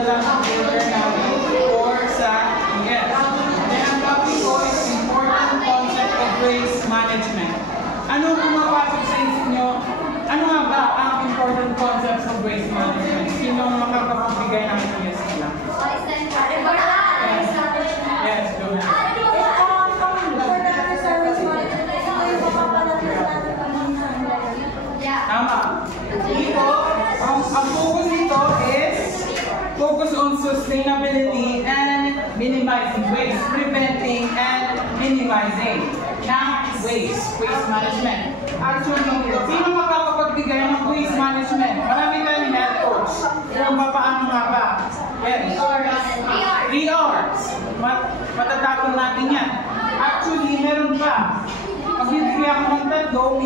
dala ng filter namin or sa ES. Then ang topic ko is important concept of waste management. Ano pumapasok sa isip nyo? Ano nga ba ang important concepts of waste management? Sino ang makakapagbigay ng ES nila? Yes, go ahead. Tama. Dito, ang focus nito is focus on sustainability and minimizing waste, preventing and minimizing waste management. Actually, sino makakapagbigay ng waste management? Marami tayong methods kung paano nga ba. Yes. 3 R's. Matatapon natin yan. Actually, meron pa. Magbibigay ako ng tatlo,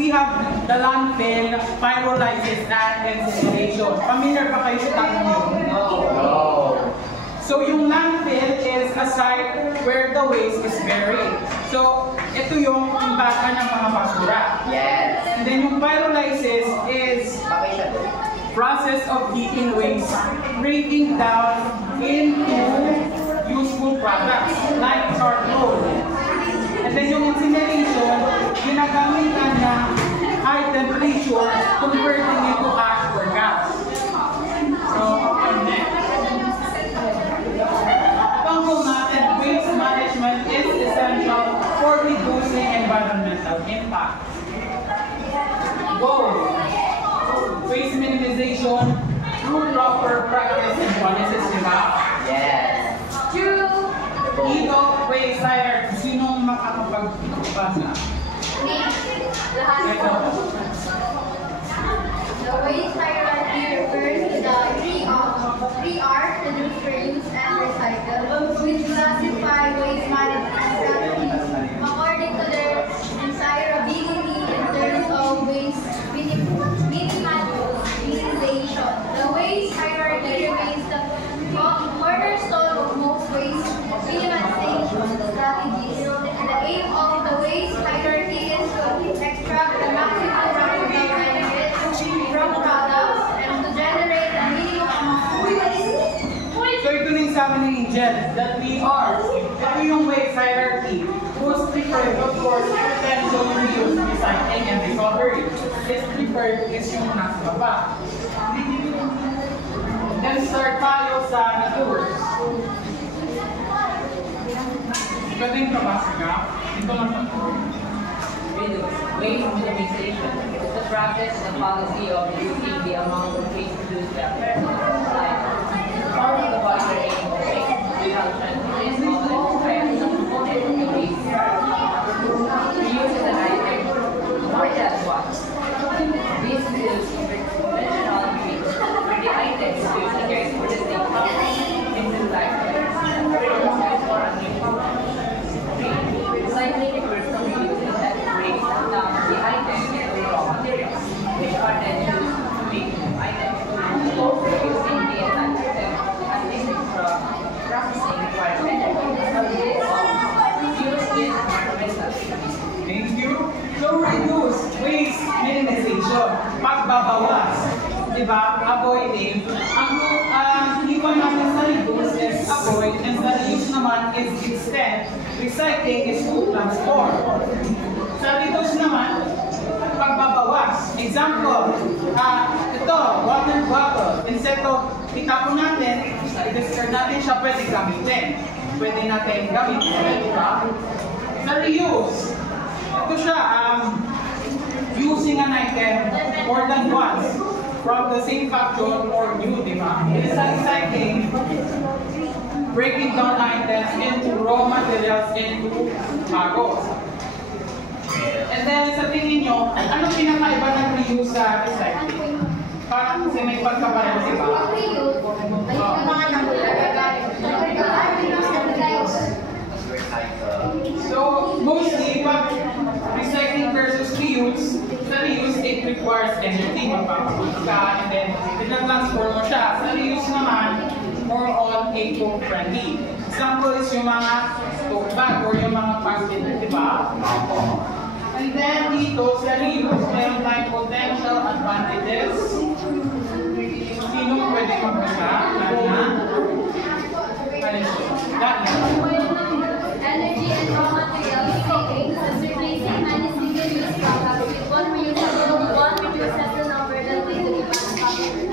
we have the landfill, pyrolysis, and incineration. Familiar pa kayo sa tatlong yun? No. So yung landfill is a site where the waste is buried. So ito yung imbaka ng mga basura. Yes. And then yung pyrolysis is process of heating waste, breaking down into useful products like charcoal. And then yung incineration, ginagamitan na high temperature, converting into ash or gas. So, ang goal natin, waste management is essential for reducing environmental impact. Goal, waste minimization through proper practice and policies, di ba? Yes. True. Dito, waste hierarchy. Sino makakapagbasa? The waste hierarchy refers to the 3 R's, reduce, reuse, and recycle, which classify waste management strategies according to their desirability in terms of waste minimization. The waste hierarchy remains the cornerstone of most waste minimization strategies. The aim of the waste hierarchy is to extract the maximum practical benefit from products and to generate the minimum amount of waste. So ito na yung sabi ni Angel, that we are. Ito yung waste hierarchy. Most preferred, of course, potential reuse, recycling, and recovery. Least preferred is yung nasa baba. Then start tayo sa networks. Pwede yung kabasa ka? Ito lang sa Waste minimization is the practice and policy of reducing the amount of waste produced by a person life. Part of the wider aim of waste reduction is also as a component of the waste. Reuse is an item more than once. This includes conventional waste, where the item is used again for the same purpose in new life or a new recycling refers to reusing that breaks down the items into raw materials, which are then used to make new items. Also, reusing the entire item as distinct from processing requirement. Use this environmental. Thank you. So reduce, waste minimization, pagbabawas. Diba? Avoiding. Ang iwan natin sa reduce is avoid, and sa reuse naman is extend. Recycling is to transform. Sa reduce naman, pagbabawas. Example, ito, water bottle. Instead of itapon natin, i-discard natin siya, pwede gamitin. Pwede natin gamitin, diba? Sa reuse, ito siya, using an item more than once from the same factor or new, diba? Recycling, breaking down items into raw materials into bagos. And then sa tingin nyo, ano pinakaiba ng reuse sa recycling? Parang kasi may pagkapareho, diba? So mostly, pag recycling versus reuse, sa reuse it requires energy, magpapapunta ka, and then tina-transform mo siya. Sa reuse naman, more on eco-friendly. Example is yung mga tote bag or yung mga plastic, di ba? And then dito sa reuse, meron tayong potential advantages sa lahat na Energy and raw materials savings as replacing many single-use products with one reduces the number that need to be manufactured.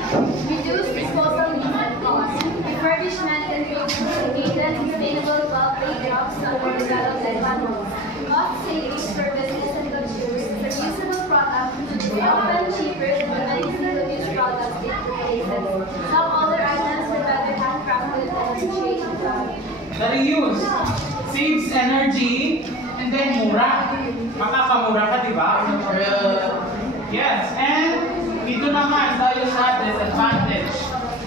Reduce disposal needs and costs. Refurbishment and sophisticated sustainable bulk jobs are more developed than manual. Cost savings for business and consumers. Reusable products is often cheaper than many single-use products it replaces. Some other items are better handcrafted and appreciation value. The reuse saves energy and then mura. Makakamura ka, di ba? Yes, and dito naman tayo sa disadvantage.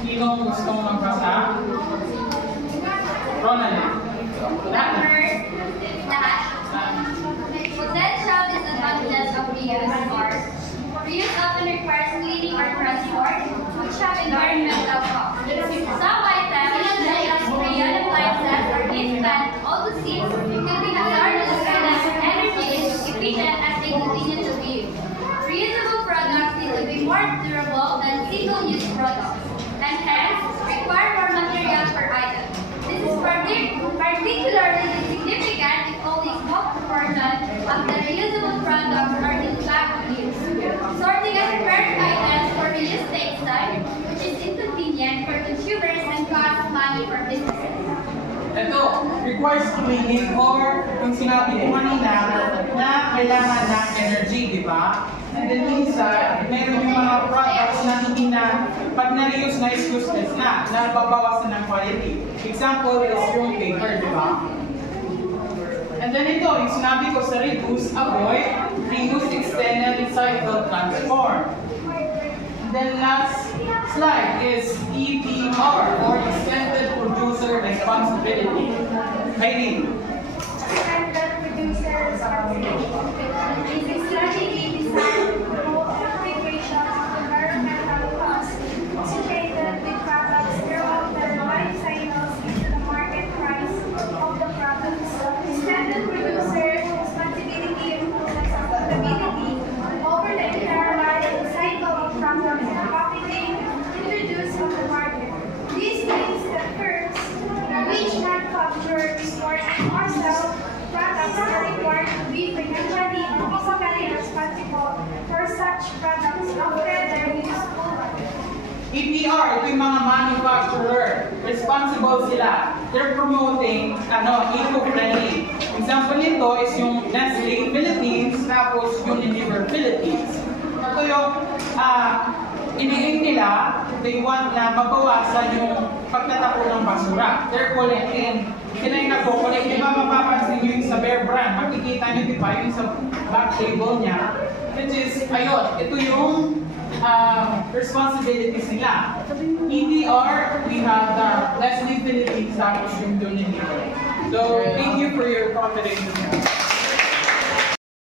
Sinong gustong magbasa? Ronald. Potential disadvantages of reuse are: reuse often requires cleaning or transport, which have environmental costs. Some items, such as rayon appliances or instant auto seats, can be hazardous and energy efficient as they continue to be used. Reusable products need to be more durable than single-use products, and hence require more materials per item. This is particularly significant if only a small proportion of the reusable products are in fact used. Sorting and preparing items for reuse takes time, which is inconvenient for consumers and costs money for businesses. Ito, requires cleaning or yung sinabi ko kanina na kailangan ng energy, di ba? And then minsan, meron yung mga products na hindi na, pag na-reuse na is useless na babawasan ng quality. Example is yung paper, di ba? And then ito, yung sinabi ko sa reduce, avoid, reuse, extend, and recycle, transform. And then last slide is EPR, or Extended Producer Responsibility. Heidi. Extended Producer Responsibility is a strategy designed to promote application of environmental costs associated with products throughout their life cycles into the market price of the products. Extended Producer Responsibility improves accountability over the entire life cycle of products and packaging introduced on the market. This means that firms which manufacture, import, or sell products are required to be financially and physically responsible for such products after their useful life. EPR, ito yung mga manufacturer. Responsible sila. They're promoting eco-friendly. Example nito is yung Nestle Philippines, tapos Unilever Philippines. Ito yung iniing nila, they want na mabawasan yung pagtatapon ng basura. They're collecting. Sila yung nagko-collect. Di ba mapapansin nyo yung sa Bear Brand? Makikita nyo, di ba, yung sa back label niya. Which is, ayun, ito yung responsibilities nila. EPR, we have the Nestle Philippines, tapos yung Unilever. So, thank you for your confidence in us.